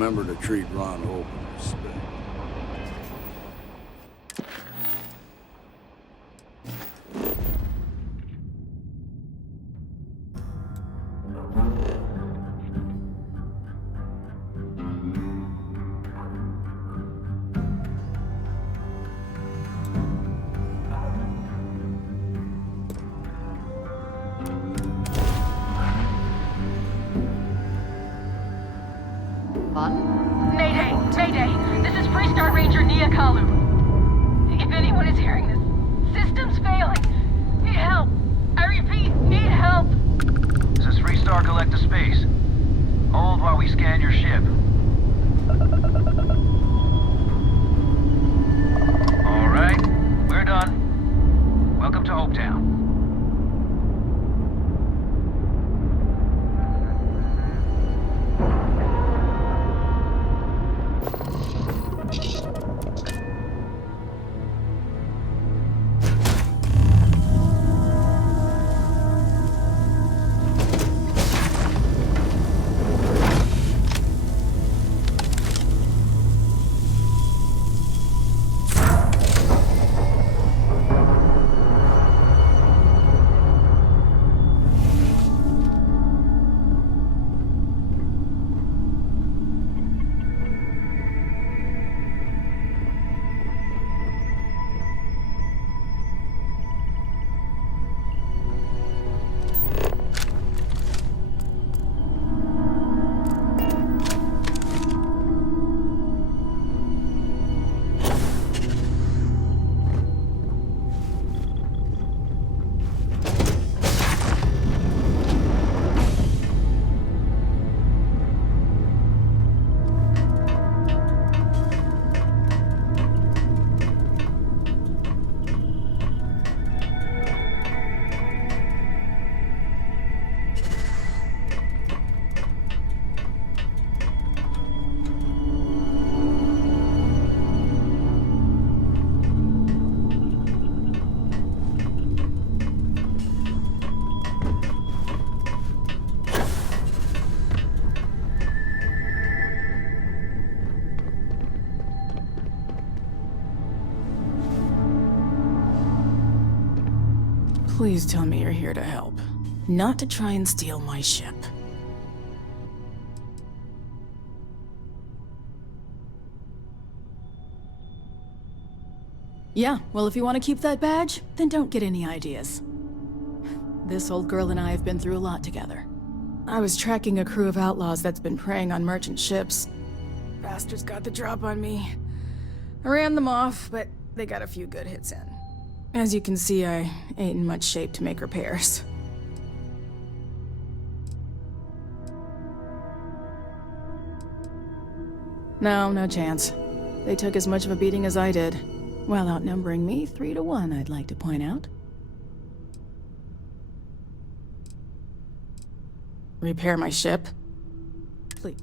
remember to treat Ron Hope with respect. Mayday! Mayday! This is Freestar Ranger If anyone is hearing this, system's failing. Need help! I repeat, need help! This is Freestar Collective Space. Hold while we scan your ship. Alright, we're done. Welcome to Hopetown. Please tell me you're here to help, not to try and steal my ship. Yeah, well, if you want to keep that badge, then don't get any ideas. This old girl and I have been through a lot together. I was tracking a crew of outlaws that's been preying on merchant ships. Bastards got the drop on me. I ran them off, but they got a few good hits in. As you can see, I ain't in much shape to make repairs. No, no chance. They took as much of a beating as I did, while outnumbering me 3 to 1, I'd like to point out. Repair my ship? Please.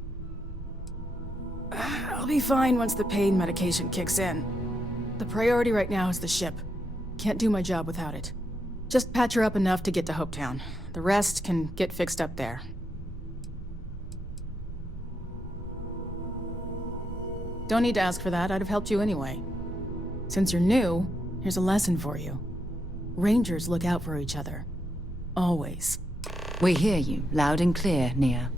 I'll be fine once the pain medication kicks in. The priority right now is the ship. Can't do my job without it. Just patch her up enough to get to Hopetown. The rest can get fixed up there. Don't need to ask for that, I'd have helped you anyway. Since you're new, here's a lesson for you. Rangers look out for each other. Always. We hear you, loud and clear, Nia.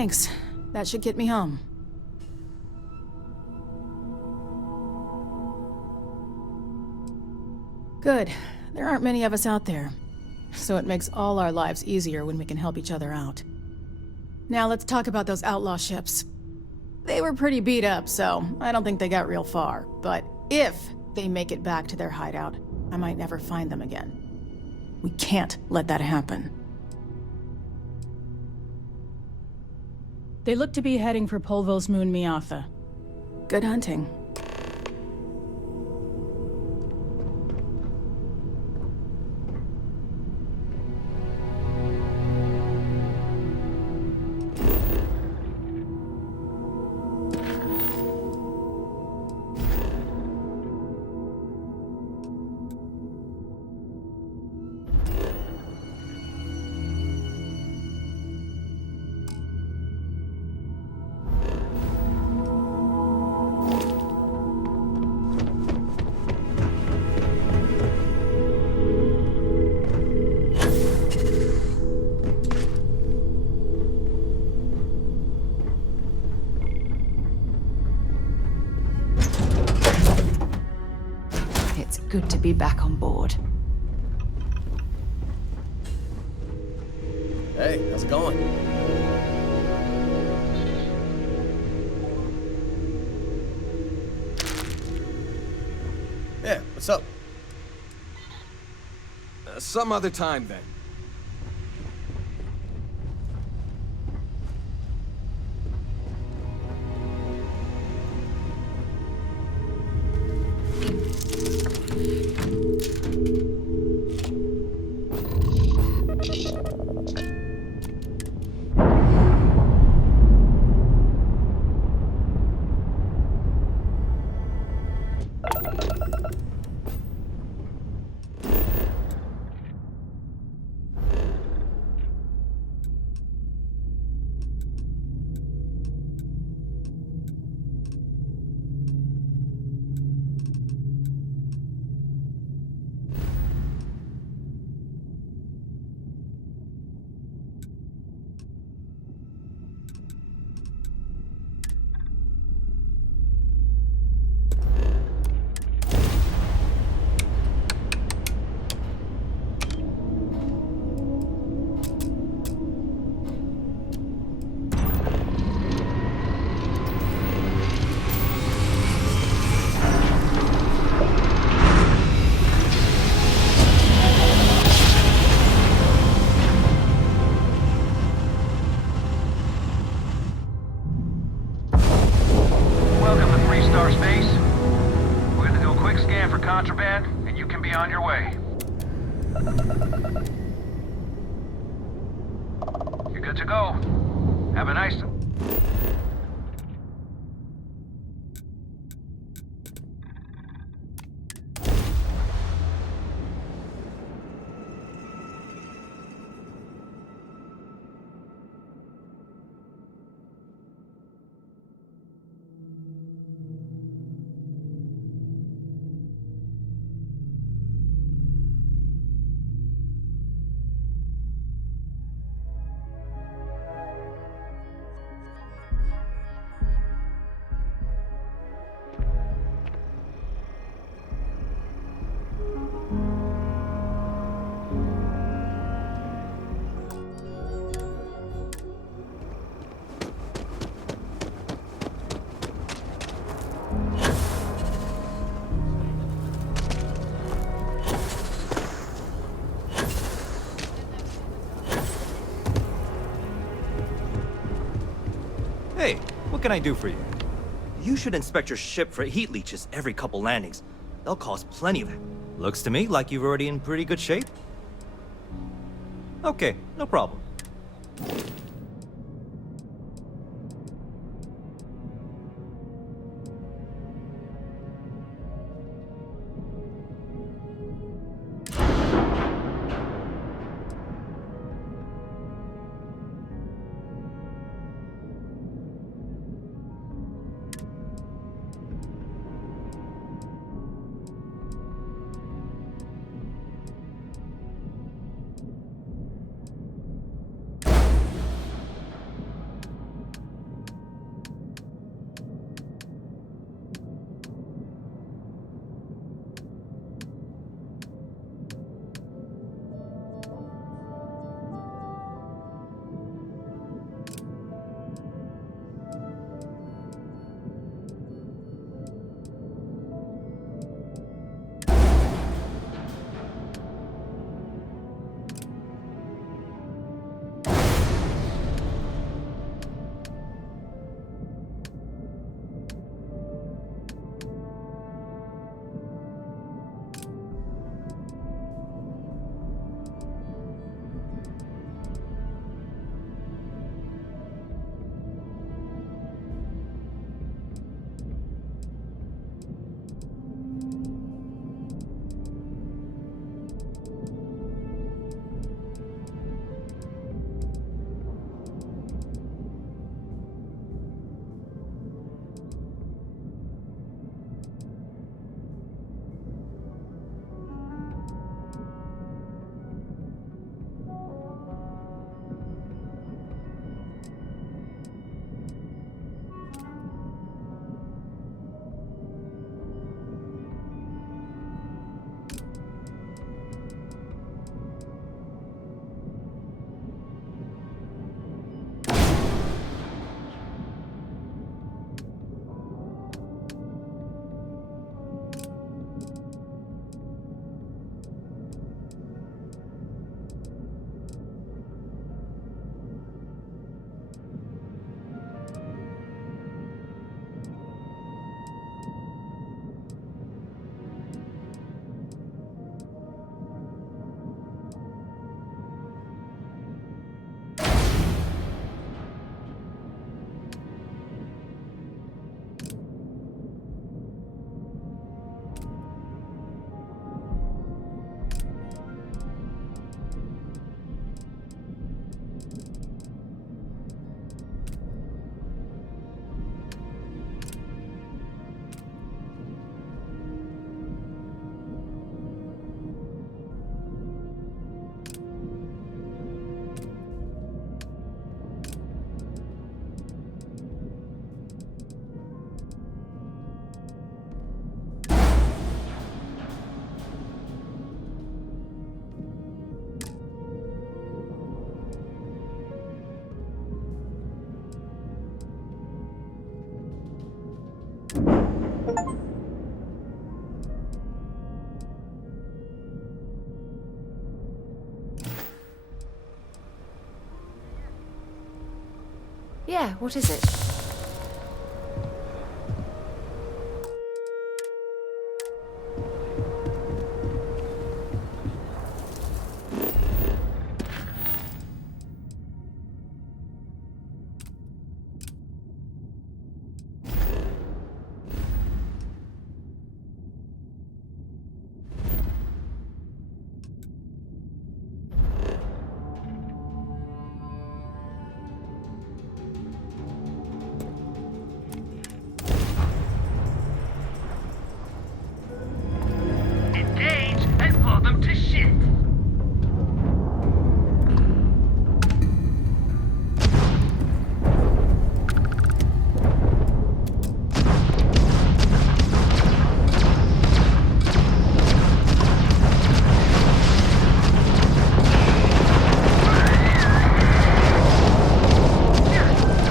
Thanks. That should get me home. Good. There aren't many of us out there. So it makes all our lives easier when we can help each other out. Now let's talk about those outlaw ships. They were pretty beat up, so I don't think they got real far. But if they make it back to their hideout, I might never find them again. We can't let that happen. They look to be heading for Polvo's moon Miatha. Good hunting. It's good to be back on board. Hey, how's it going? Yeah, what's up? Some other time, then. Welcome to Freestar Space. We're gonna do a quick scan for contraband, and you can be on your way. You're good to go. Have a nice... Hey, what can I do for you? You should inspect your ship for heat leeches every couple landings. They'll cause plenty of it. Looks to me like you're already in pretty good shape. Okay, no problem. Yeah, what is it? Engage and blow them to shit.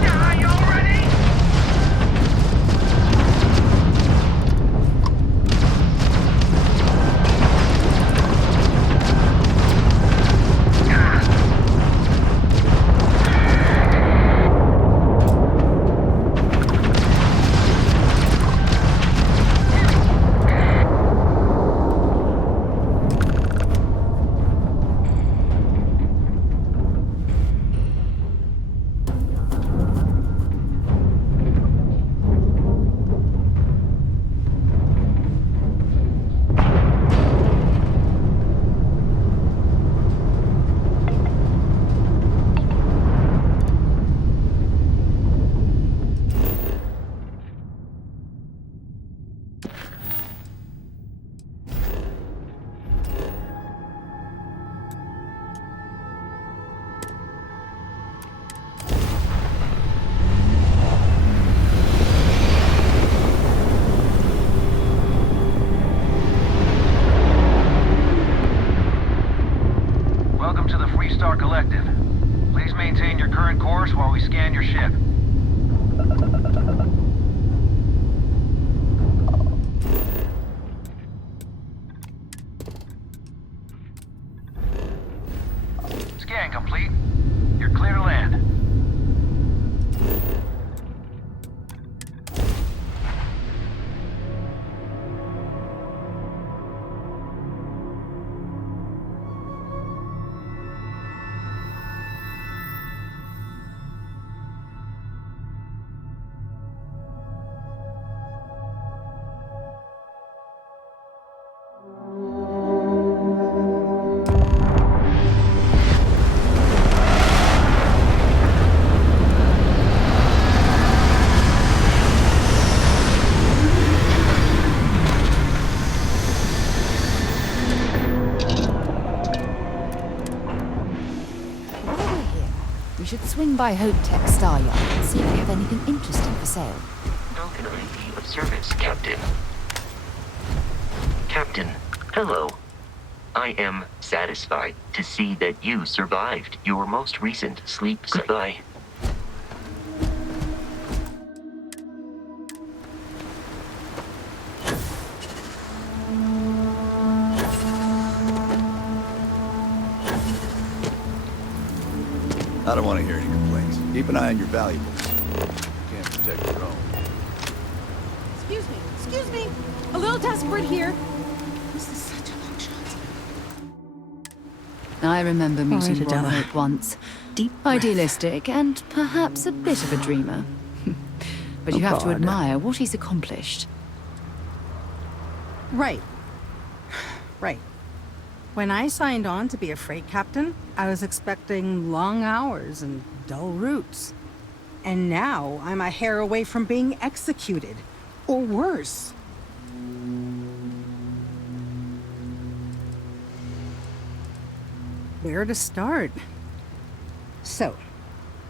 Die already? Welcome to the Freestar Collective. Please maintain your current course while we scan your ship. Scan complete. You're clear to land. We should swing by Hope Tech Star Yard and see if they have anything interesting for sale. How can I be of service, Captain? Captain, hello. I am satisfied to see that you survived your most recent sleep. Goodbye. I don't want to hear any complaints. Keep an eye on your valuables. You can't protect your own. Excuse me. A little desperate here. This is such a long shot. I remember meeting right, Ron Adela. Hope once. Deep Idealistic and perhaps a bit of a dreamer. But you have to God. admire what he's accomplished. Right. Right. When I signed on to be a freight captain, I was expecting long hours and dull routes. And now I'm a hair away from being executed. Or worse. Where to start? So,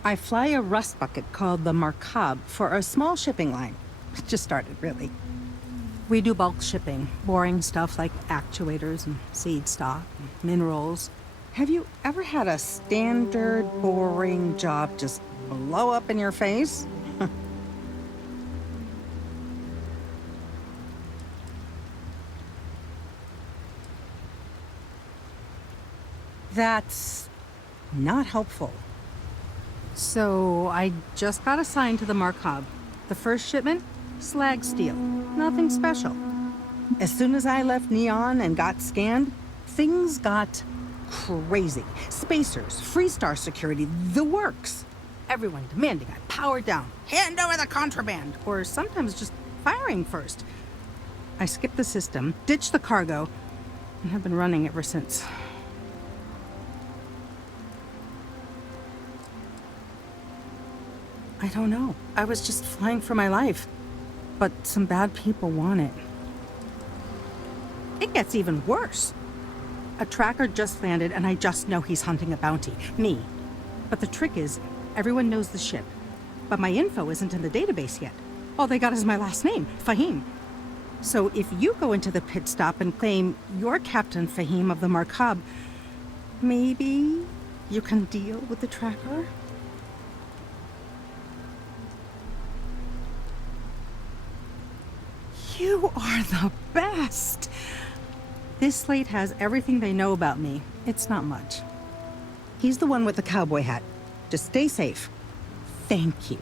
I fly a rust bucket called the Markab for a small shipping line. It just started, really. We do bulk shipping, boring stuff like actuators and seed stock, and minerals. Have you ever had a standard, boring job just blow up in your face? That's not helpful. So, I just got assigned to the Markov. The first shipment? Slag steel. Nothing special. As soon as I left Neon and got scanned, things got crazy. Spacers, Freestar security, the works. Everyone demanding I power down, hand over the contraband, or sometimes just firing first. I skipped the system, ditched the cargo, and have been running ever since. I don't know. I was just flying for my life. But some bad people want it. It gets even worse. A tracker just landed and I just know he's hunting a bounty. Me. But the trick is, everyone knows the ship. But my info isn't in the database yet. All they got is my last name, Fahim. So if you go into the pit stop and claim you're Captain Fahim of the Markab, maybe you can deal with the tracker? You are the best! This slate has everything they know about me. It's not much. He's the one with the cowboy hat. Just stay safe. Thank you.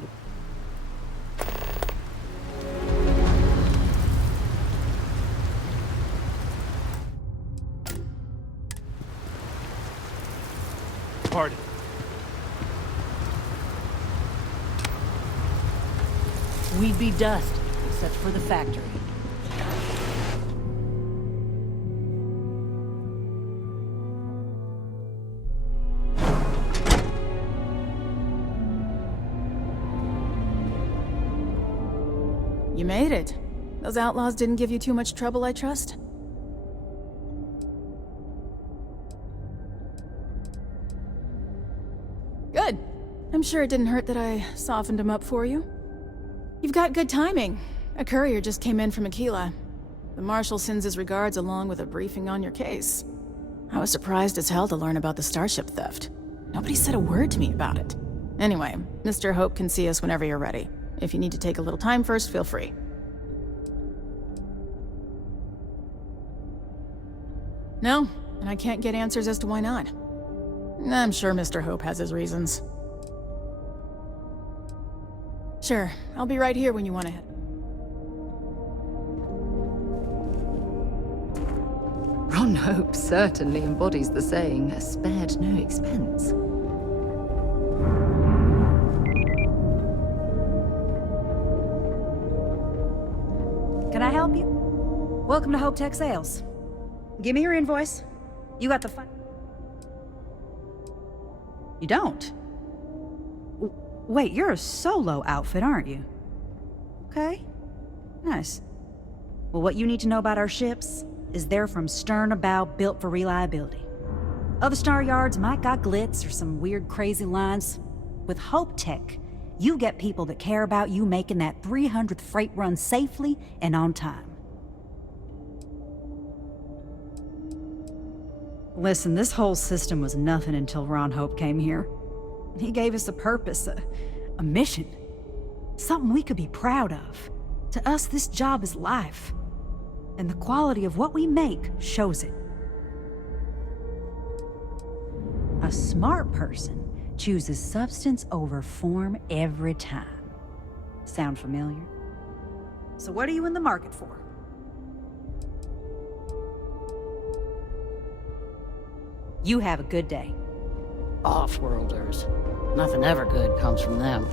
Pardon. We'd be dust, except for the factory. You made it. Those outlaws didn't give you too much trouble, I trust? Good. I'm sure it didn't hurt that I softened him up for you. You've got good timing. A courier just came in from Aquila. The Marshal sends his regards along with a briefing on your case. I was surprised as hell to learn about the starship theft. Nobody said a word to me about it. Anyway, Mr. Hope can see us whenever you're ready. If you need to take a little time first, feel free. No, and I can't get answers as to why not. I'm sure Mr. Hope has his reasons. Sure, I'll be right here when you want to head. Ron Hope certainly embodies the saying, spared no expense. Can I help you? Welcome to Hope Tech Sales. Give me your invoice. You got the fun. You don't? Wait, you're a solo outfit, aren't you? Okay. Nice. Well, what you need to know about our ships is they're from stern to bow, built for reliability. Other star yards might got glitz or some weird crazy lines. With Hope Tech, you get people that care about you making that 300th freight run safely and on time. Listen, this whole system was nothing until Ron Hope came here. He gave us a purpose, a mission. Something we could be proud of. To us, this job is life. And the quality of what we make shows it. A smart person chooses substance over form every time. Sound familiar? So what are you in the market for? You have a good day. Off-worlders. Nothing ever good comes from them.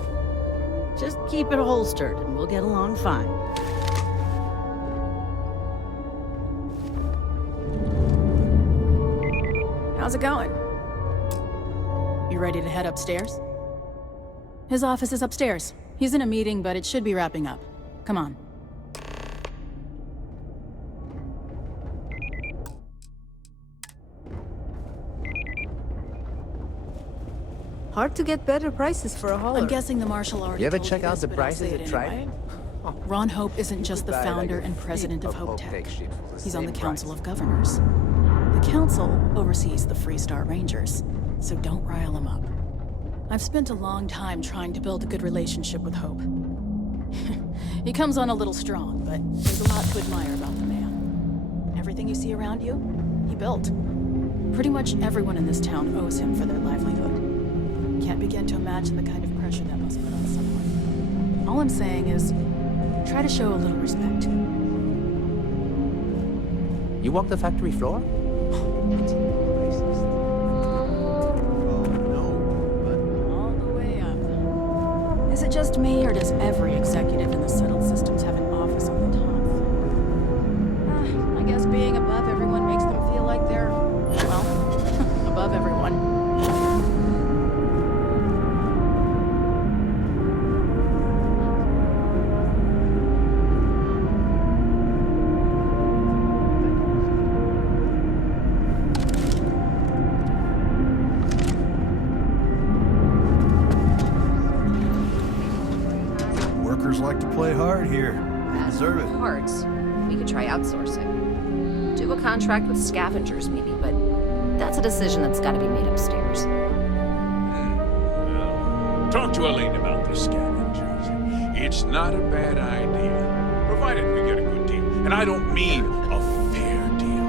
Just keep it holstered and we'll get along fine. How's it going? You ready to head upstairs? His office is upstairs. He's in a meeting, but it should be wrapping up. Come on. Hard to get better prices for a hauler. I'm guessing the Marshal already You ever told check you out this, the but I'll prices say it at Trident? anyway. Ron Hope isn't just the founder and president of Hope Tech. He's on the Council of Governors. The Council oversees the Freestar Rangers, so don't rile him up. I've spent a long time trying to build a good relationship with Hope. He comes on a little strong, but there's a lot to admire about the man. Everything you see around you, he built. Pretty much everyone in this town owes him for their livelihood. can't begin to imagine the kind of pressure that must put on someone. All I'm saying is, try to show a little respect. You walk the factory floor? All the way up. Is it just me, or does every executive in the settled systems have an office on the top? I guess being above everyone makes them feel like they're, well, above everyone. Workers like to play hard here. They deserve it. Parts, we could try outsourcing. Do a contract with scavengers, maybe, but that's a decision that's got to be made upstairs. Well, talk to Elaine about the scavengers. It's not a bad idea, provided we get a good deal. And I don't mean a fair deal.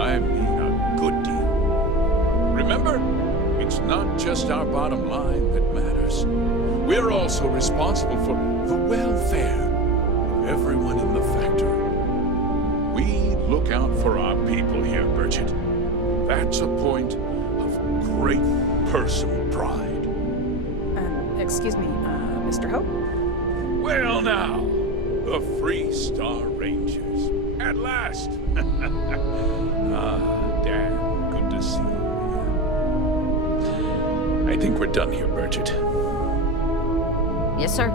I mean a good deal. Remember, it's not just our bottom line that matters. We're also responsible for the welfare of everyone in the factory. We look out for our people here, Bridget. That's a point of great personal pride. Excuse me, Mr. Hope? Well now, the Freestar Rangers. At last! Damn, good to see you. I think we're done here, Bridget. Yes, sir.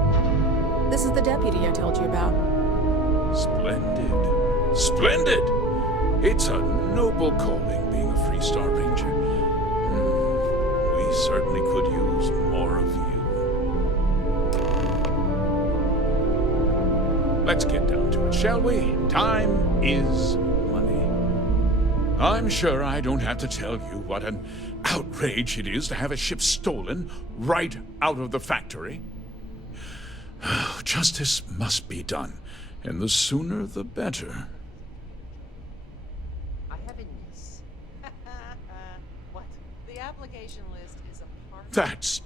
This is the deputy I told you about. Splendid. Splendid! It's a noble calling, being a Freestar Ranger. We certainly could use more of you. Let's get down to it, shall we? Time is money. I'm sure I don't have to tell you what an outrage it is to have a ship stolen right out of the factory. Justice must be done, and the sooner the better. I have a niece. What? The application list is a part. That's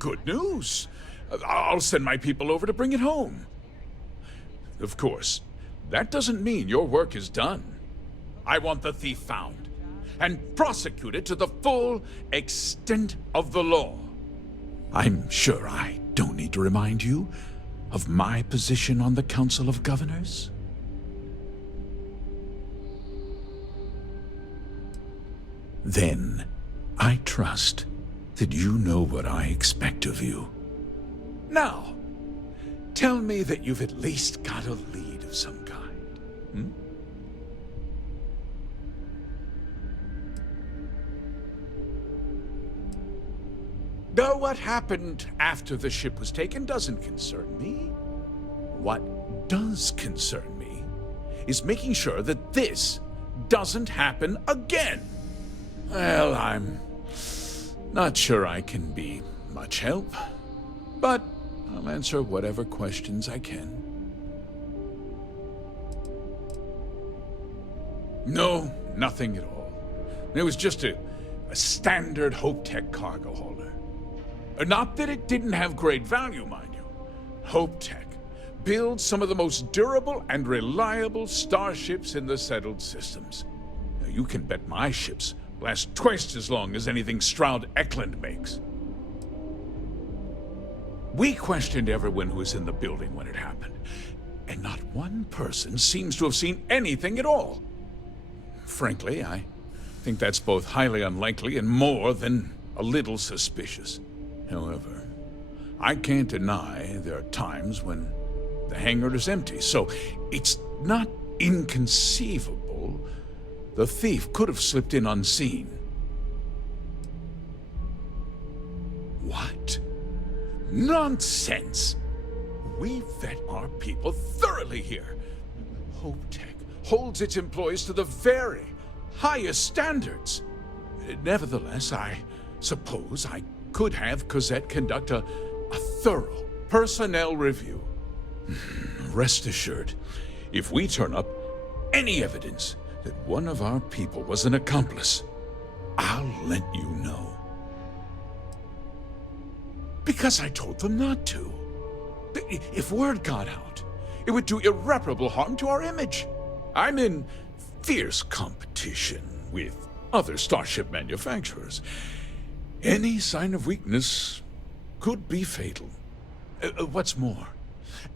good news. I'll send my people over to bring it home. Of course, that doesn't mean your work is done. I want the thief found and prosecuted to the full extent of the law. I'm sure I don't need to remind you of my position on the Council of Governors. Then, I trust that you know what I expect of you. Now, tell me that you've at least got a lead of some kind. Though what happened after the ship was taken doesn't concern me. What does concern me is making sure that this doesn't happen again. Well, I'm not sure I can be much help, but I'll answer whatever questions I can. No, nothing at all. It was just a standard Hope Tech cargo hauler. Not that it didn't have great value, mind you. Hope Tech builds some of the most durable and reliable starships in the settled systems. Now, you can bet my ships last twice as long as anything Stroud Eklund makes. We questioned everyone who was in the building when it happened, and not one person seems to have seen anything at all. Frankly, I think that's both highly unlikely and more than a little suspicious. However, I can't deny there are times when the hangar is empty, so it's not inconceivable the thief could have slipped in unseen. What? Nonsense! We vet our people thoroughly here. Hope Tech holds its employees to the very highest standards. Nevertheless, I suppose I could have Cosette conduct a thorough personnel review. Rest assured, if we turn up any evidence that one of our people was an accomplice, I'll let you know. Because I told them not to. If word got out, it would do irreparable harm to our image. I'm in fierce competition with other starship manufacturers. Any sign of weakness could be fatal. What's more,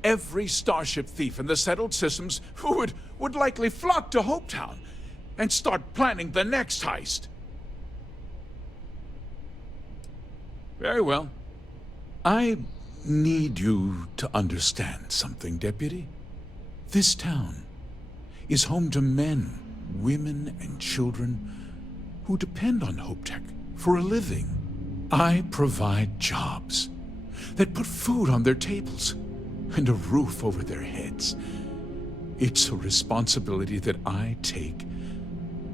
every starship thief in the settled systems would likely flock to Hopetown and start planning the next heist. Very well. I need you to understand something, Deputy. This town is home to men, women, and children who depend on HopeTech for a living. I provide jobs that put food on their tables and a roof over their heads. It's a responsibility that I take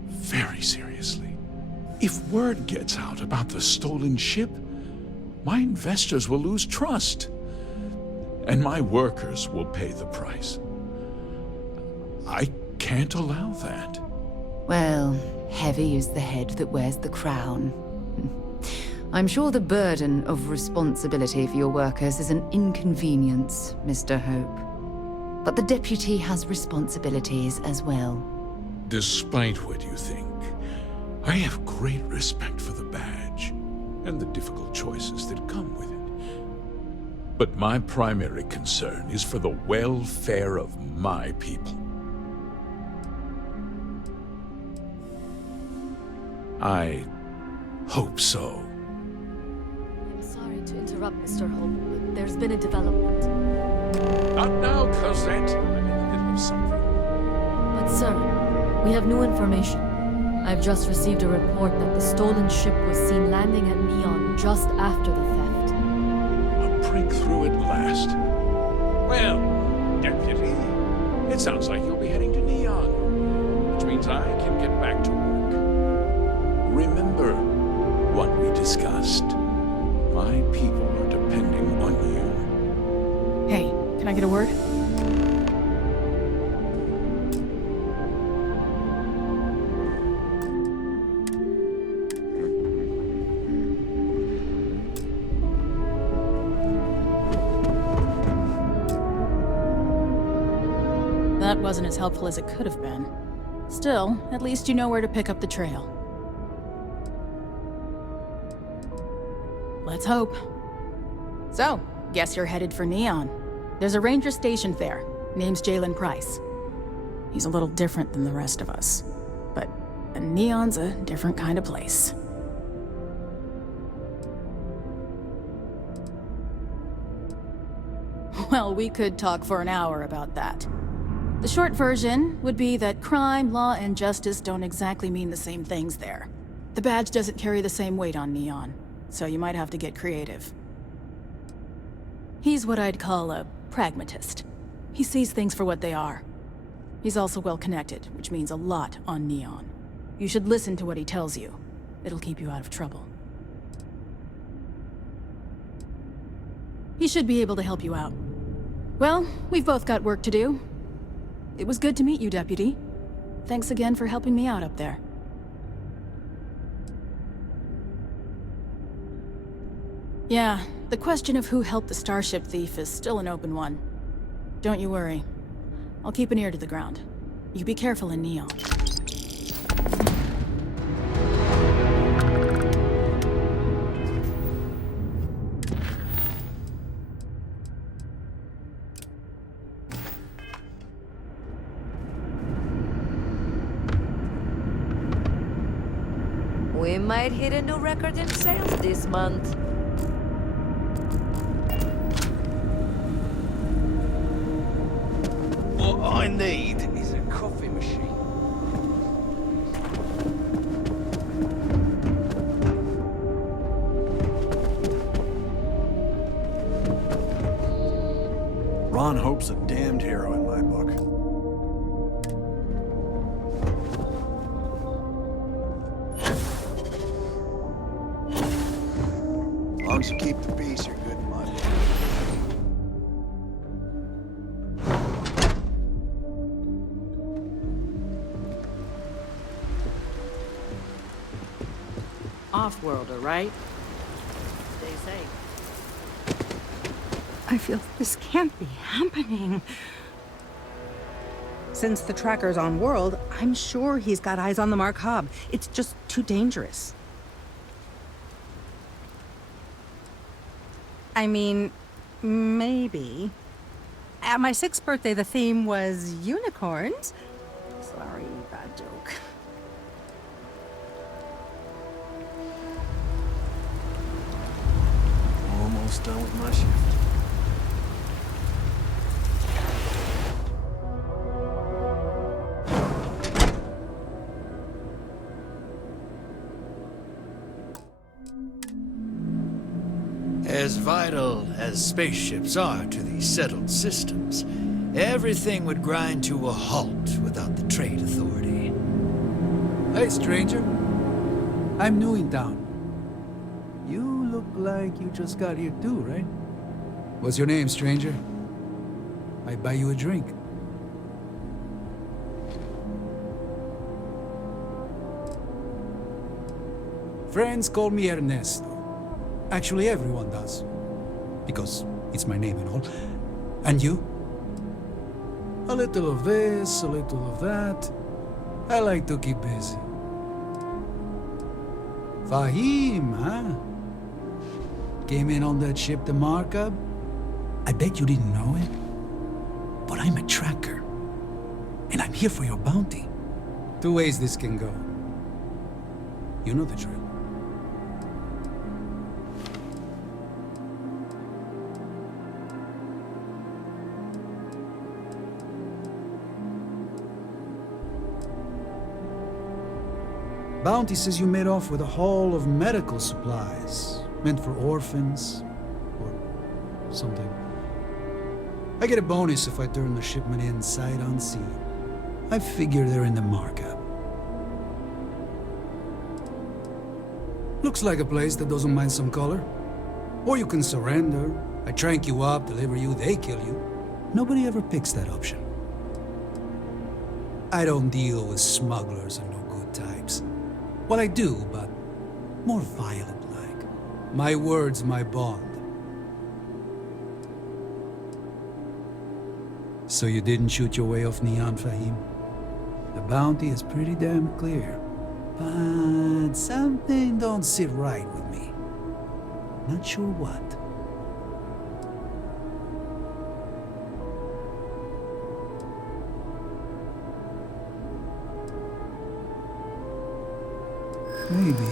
very seriously. If word gets out about the stolen ship, my investors will lose trust, and my workers will pay the price. I can't allow that. Well, heavy is the head that wears the crown. I'm sure the burden of responsibility for your workers is an inconvenience, Mr. Hope. But the deputy has responsibilities as well. Despite what you think, I have great respect for the badge and the difficult choices that come with it. But my primary concern is for the welfare of my people. I hope so. I'm sorry to interrupt, Mr. Hope, but there's been a development. Not now, Cosette. I'm in the middle of something. But sir, we have new information. I've just received a report that the stolen ship was seen landing at Neon just after the theft. A breakthrough at last. Well, Deputy, it sounds like you'll be heading to Neon, which means I can get back to work. Remember what we discussed. My people are depending on you. Hey, can I get a word? That wasn't as helpful as it could have been. Still, at least you know where to pick up the trail. Let's hope. So, guess you're headed for Neon. There's a ranger stationed there. Name's Jalen Price. He's a little different than the rest of us. But Neon's a different kind of place. Well, we could talk for an hour about that. The short version would be that crime, law, and justice don't exactly mean the same things there. The badge doesn't carry the same weight on Neon, so you might have to get creative. He's what I'd call a pragmatist. He sees things for what they are. He's also well-connected, which means a lot on Neon. You should listen to what he tells you. It'll keep you out of trouble. He should be able to help you out. Well, we've both got work to do. It was good to meet you, Deputy. Thanks again for helping me out up there. Yeah, the question of who helped the starship thief is still an open one. Don't you worry. I'll keep an ear to the ground. You be careful in Neon. We might hit a new record in sales this month. What I need is a coffee machine. Ron Hope's a damned hero in my book. As long as you keep the peace, you're good in my book. Off-worlder, right? Stay safe. I feel this can't be happening. Since the tracker's on world, I'm sure he's got eyes on the Markab. It's just too dangerous. I mean, maybe. At my 6th birthday, the theme was unicorns. Sorry, bad joke. Almost done with my shift. As vital as spaceships are to these settled systems, everything would grind to a halt without the trade authority. Hey, stranger. I'm new in town. You look like you just got here too, right? What's your name, stranger? I buy you a drink. Friends call me Ernesto. Actually, everyone does. Because it's my name and all. And you? A little of this, a little of that. I like to keep busy. Fahim, huh? Came in on that ship, the Markab? I bet you didn't know it. But I'm a tracker. And I'm here for your bounty. 2 ways this can go. You know the drill. Bounty says you made off with a haul of medical supplies, meant for orphans, or something. I get a bonus if I turn the shipment in sight unseen. I figure they're in the Markab. Looks like a place that doesn't mind some color. Or you can surrender. I trank you up, deliver you, they kill you. Nobody ever picks that option. I don't deal with smugglers and no good types. Well, I do, but more violent-like. My word's my bond. So you didn't shoot your way off Neon, Fahim? The bounty is pretty damn clear. But something don't sit right with me. Not sure what. Maybe.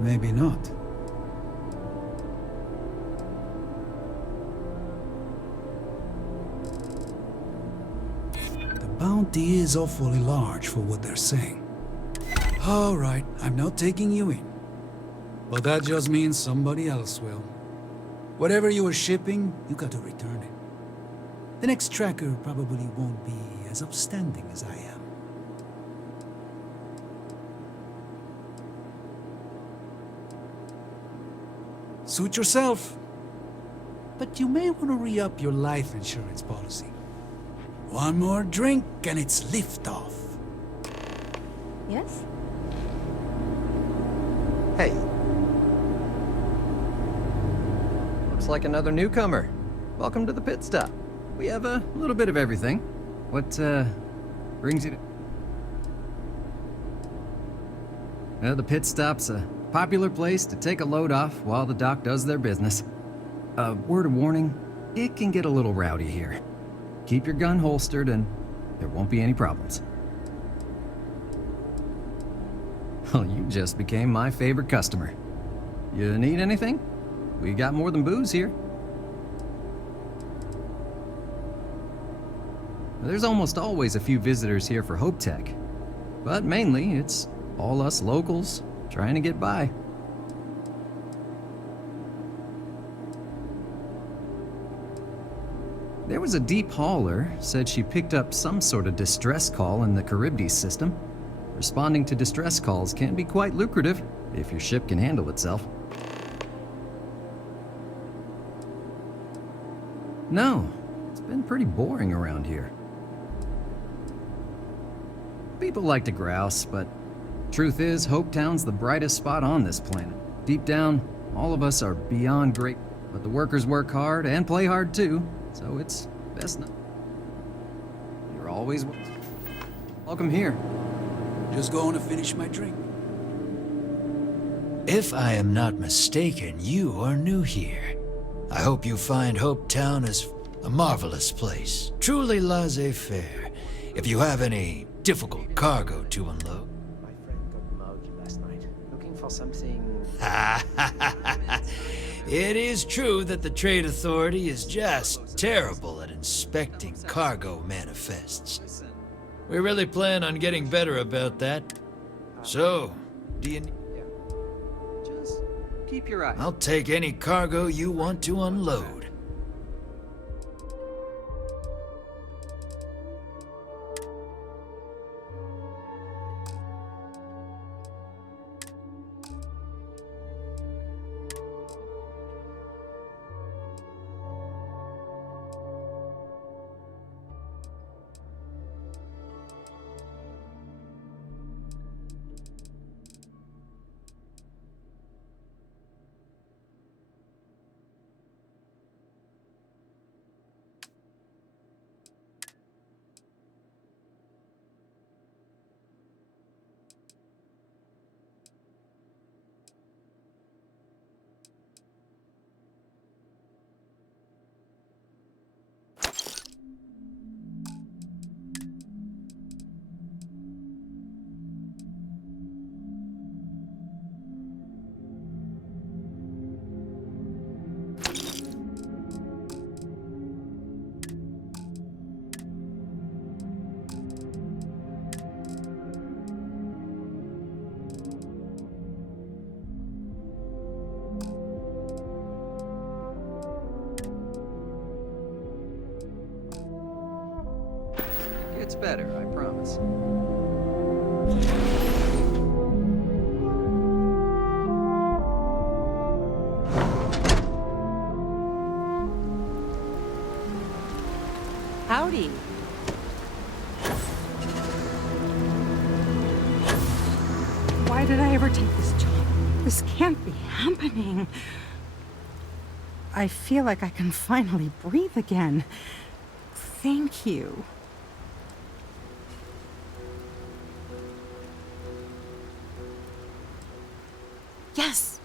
Maybe not. The bounty is awfully large for what they're saying. All right, I'm not taking you in. But that just means somebody else will. Whatever you were shipping, you got to return it. The next tracker probably won't be as upstanding as I am. Suit yourself. But you may want to re-up your life insurance policy. One more drink and it's liftoff. Yes? Hey. Looks like another newcomer. Welcome to the pit stop. We have a little bit of everything. What, brings you to... the pit stop's a popular place to take a load off while the dock does their business. Word of warning, it can get a little rowdy here. Keep your gun holstered and there won't be any problems. Well, you just became my favorite customer. You need anything? We got more than booze here. There's almost always a few visitors here for Hope Tech, but mainly it's all us locals trying to get by. There was a deep hauler said she picked up some sort of distress call in the Charybdis system. Responding to distress calls can be quite lucrative if your ship can handle itself. No, it's been pretty boring around here. People like to grouse, but truth is, Hopetown's the brightest spot on this planet. Deep down, all of us are beyond great. but the workers work hard and play hard too, so it's best not. You're always welcome here. Just going to finish my drink. If I am not mistaken, you are new here. I hope you find Hope Town is a marvelous place, truly laissez-faire. If you have any difficult cargo to unload. My friend got mugged last night, looking for something... It is true that the Trade Authority is just terrible at inspecting cargo manifests. We really plan on getting better about that. So, do you... Just keep your eye. I'll take any cargo you want to unload. It's better, I promise. Howdy. Why did I ever take this job? This can't be happening. I feel like I can finally breathe again. Thank you. Yes.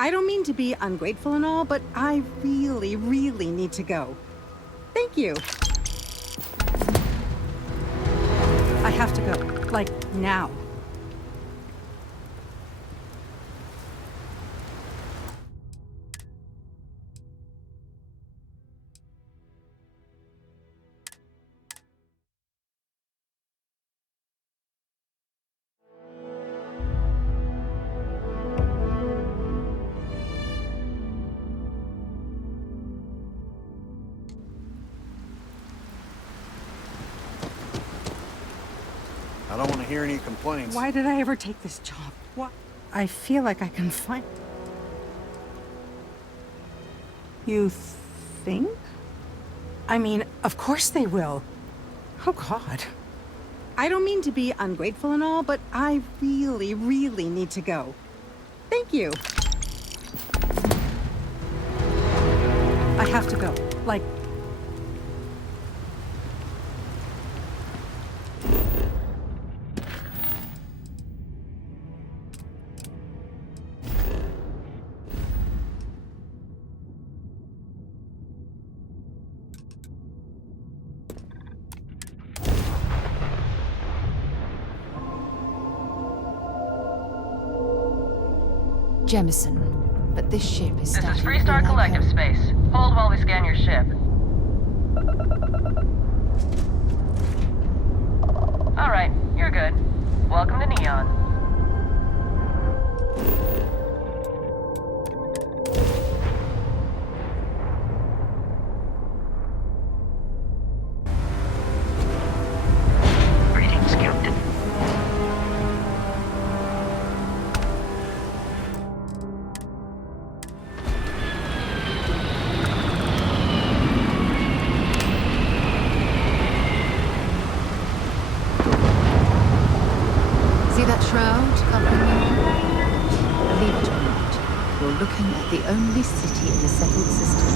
I don't mean to be ungrateful and all, but I really, really need to go. Thank you. I have to go. Like, now. I don't want to hear any complaints. Why did I ever take this job? What? I feel like I can find... You think? I mean, of course they will. Oh, God. I don't mean to be ungrateful and all, but I really, really need to go. Thank you. I have to go. Like... Jemison, but this ship is This is Freestar Collective Space. Hold while we scan your ship. Alright, you're good. Welcome to Neon. Greetings, Captain. See that shroud covering you? root system.